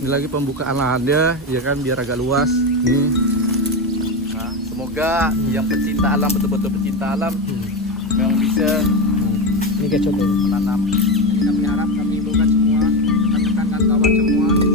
Ini lagi pembukaan lahannya, ya kan, biar agak luas. Nih. Nah, semoga yang pecinta alam, betul-betul pecinta alam, memang bisa Ini kayak contoh. menanam. Jadi kami harap, kami himbaukan semua rekan-rekan dan kawan semua